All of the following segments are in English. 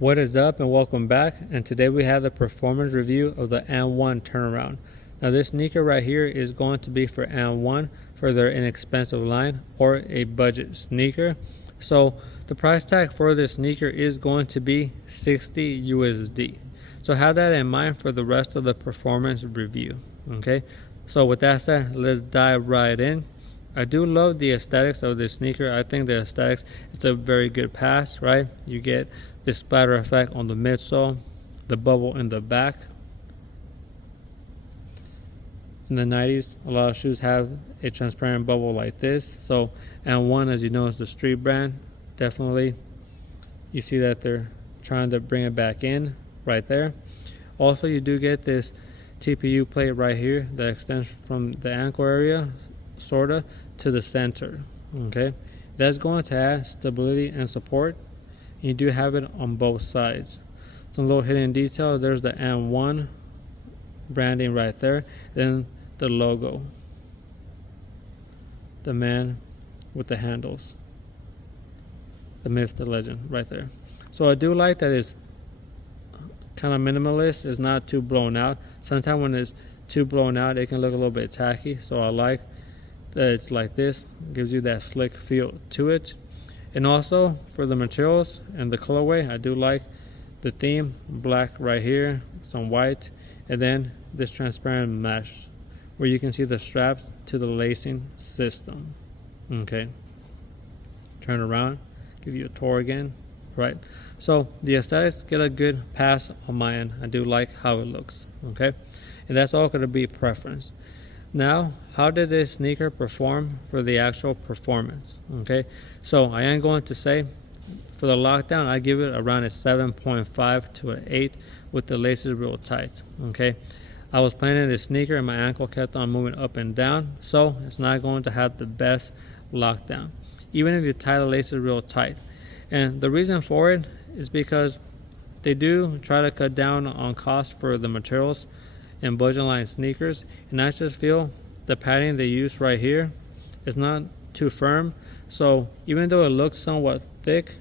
What is up and welcome back, and today we have the performance review of the And1 turnaround. Now this sneaker right here is going to be for And1 for their inexpensive line or a budget sneaker. So the price tag for this sneaker is going to be 60 USD. So have that in mind for the rest of the performance review. Okay, so with that said, let's dive right in. I do love the aesthetics of this sneaker. I think the aesthetics is a very good pass, right? You get this splatter effect on the midsole, the bubble in the back. In the 90s, a lot of shoes have a transparent bubble like this. So, And1, as you know, is the street brand. Definitely, you see that they're trying to bring it back in right there. Also, you do get this TPU plate right here that extends from the ankle area sorta to the center. Okay, that's going to add stability and support. You do have it on both sides. Some little hidden detail, there's the And1 branding right there, then the logo, the man with the handles, the myth, the legend right there. So I do like that it's kind of minimalist. It's not too blown out. Sometimes when it's too blown out, it can look a little bit tacky. So I like that it's like this. It gives you that slick feel to it. And also for the materials and the colorway, I do like the theme, black right here, some white, and then this transparent mesh where you can see the straps to the lacing system. Okay, turn around, give you a tour again. Right, so the aesthetics get a good pass on my end. I do like how it looks. Okay, and that's all going to be preference. Now, how did this sneaker perform for the actual performance? Okay, so I am going to say for the lockdown, I give it around a 7.5 to an 8 with the laces real tight. Okay, I was playing in this sneaker and my ankle kept on moving up and down, so it's not going to have the best lockdown, even if you tie the laces real tight. And the reason for it is because they do try to cut down on cost for the materials and budget line sneakers, and I just feel the padding they use right here is not too firm. So even though it looks somewhat thick,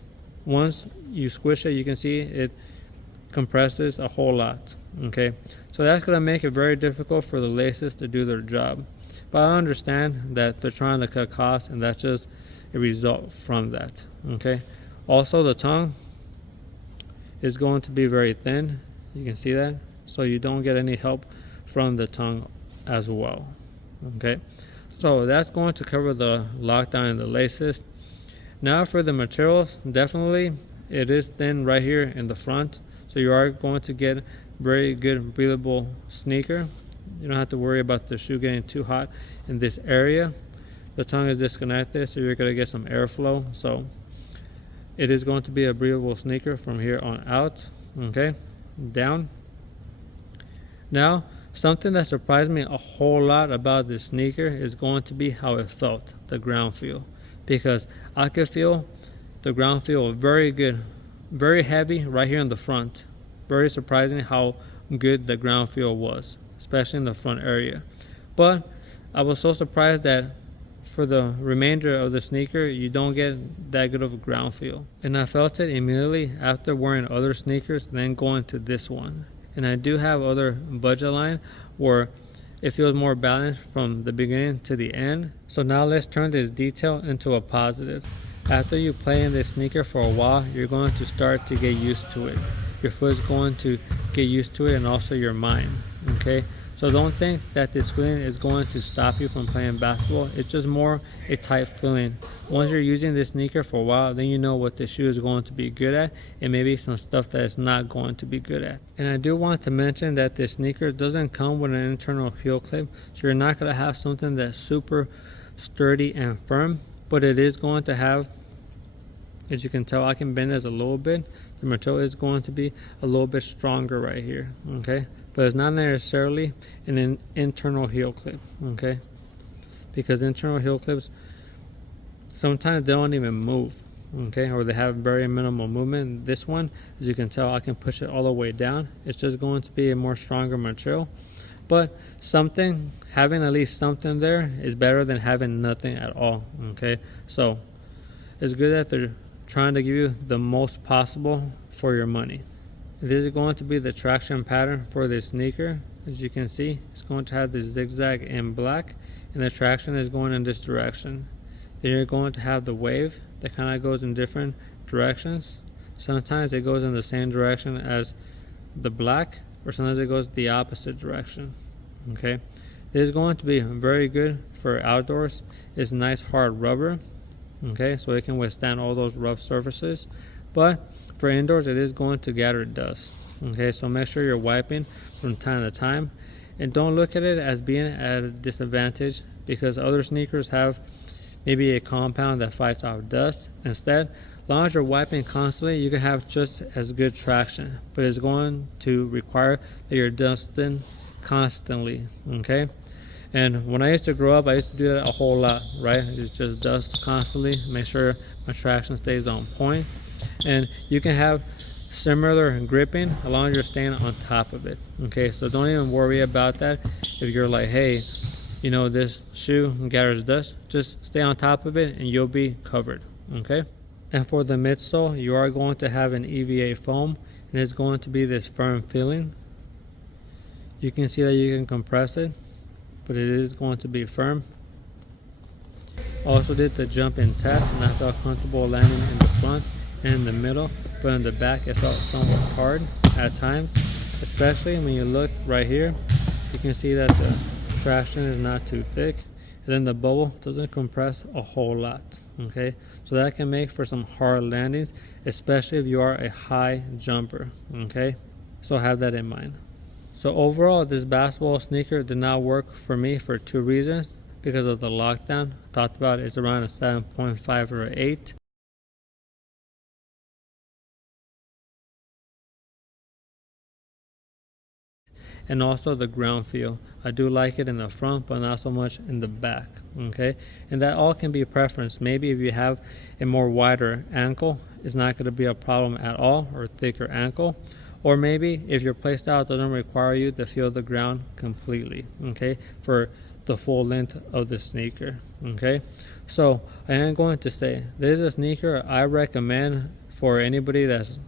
once you squish it, you can see it compresses a whole lot. Okay, so that's going to make it very difficult for the laces to do their job. But I understand that they're trying to cut costs, and that's just a result from that. Okay, also the tongue is going to be very thin. You can see that, so you don't get any help from the tongue as well. Okay, so that's going to cover the lockdown and the laces. Now for the materials, definitely it is thin right here in the front, so you are going to get very good breathable sneaker. You don't have to worry about the shoe getting too hot in this area. The tongue is disconnected, so you're going to get some airflow. So it is going to be a breathable sneaker from here on out. Okay, down. Now, something that surprised me a whole lot about this sneaker is going to be how it felt, the ground feel. Because I could feel the ground feel very good, very heavy right here in the front. Very surprising how good the ground feel was, especially in the front area. But I was so surprised that for the remainder of the sneaker, you don't get that good of a ground feel. And I felt it immediately after wearing other sneakers, then going to this one. And I do have other budget line where it feels more balanced from the beginning to the end. So now let's turn this detail into a positive. After you play in this sneaker for a while, you're going to start to get used to it. Your foot is going to get used to it, and also your mind. Okay, so don't think that this feeling is going to stop you from playing basketball. It's just more a tight feeling. Once you're using this sneaker for a while, then you know what the shoe is going to be good at, and maybe some stuff that it's not going to be good at. And I do want to mention that this sneaker doesn't come with an internal heel clip, so you're not going to have something that's super sturdy and firm, but it is going to have, as you can tell, I can bend this a little bit. The material is going to be a little bit stronger right here. Okay, but it's not necessarily an internal heel clip. Okay, because internal heel clips sometimes they don't even move. Okay, or they have very minimal movement. This one, as you can tell, I can push it all the way down. It's just going to be a more stronger material. But having at least something there is better than having nothing at all. Okay, so it's good that they're trying to give you the most possible for your money. This is going to be the traction pattern for this sneaker. As you can see, it's going to have the zigzag in black, and the traction is going in this direction. Then you're going to have the wave that kind of goes in different directions. Sometimes it goes in the same direction as the black, or sometimes it goes the opposite direction. Okay, this is going to be very good for outdoors. It's nice hard rubber. Okay, so it can withstand all those rough surfaces. But for indoors, it is going to gather dust. Okay, so make sure you're wiping from time to time, and don't look at it as being at a disadvantage because other sneakers have maybe a compound that fights off dust. Instead, as long as you're wiping constantly, you can have just as good traction, but it's going to require that you're dusting constantly. Okay, and when I used to grow up, I used to do that a whole lot, right? It's just dust constantly, make sure my traction stays on point. And you can have similar gripping as long as you're staying on top of it. Okay, so don't even worry about that. If you're like, hey, you know, this shoe gathers dust, just stay on top of it and you'll be covered. Okay, and for the midsole, you are going to have an EVA foam, and it's going to be this firm feeling. You can see that you can compress it, but it is going to be firm. Also did the jump in test, and I felt comfortable landing in the front and in the middle, but in the back it felt somewhat hard at times, especially when you look right here. You can see that the traction is not too thick, and then the bubble doesn't compress a whole lot. Okay, so that can make for some hard landings, especially if you are a high jumper. Okay, so have that in mind. So overall, this basketball sneaker did not work for me for two reasons. Because of the lockdown, I talked about it's around a 7.5 or 8. And also the ground feel. I do like it in the front, but not so much in the back. Okay, and that all can be preference. Maybe if you have a more wider ankle, it's not going to be a problem at all, or a thicker ankle. Or maybe if your play style doesn't require you to feel the ground completely. Okay, for the full length of the sneaker. Okay, so I am going to say this is a sneaker I recommend for anybody that's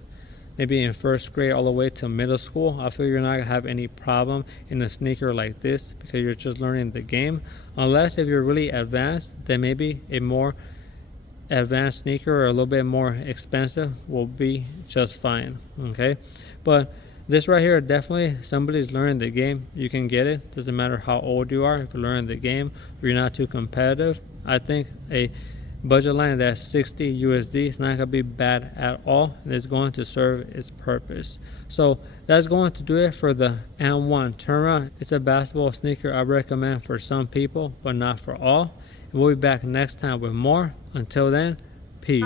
maybe in first grade all the way to middle school. I feel you're not gonna have any problem in a sneaker like this because you're just learning the game. Unless if you're really advanced, then maybe a more advanced sneaker or a little bit more expensive will be just fine. Okay, but this right here, definitely somebody's learning the game. You can get it. Doesn't matter how old you are. If you're learning the game, if you're not too competitive, I think a budget line that's 60 USD is not going to be bad at all. And it's going to serve its purpose. So that's going to do it for the And1 turnaround. It's a basketball sneaker I recommend for some people, but not for all. And we'll be back next time with more. Until then, peace.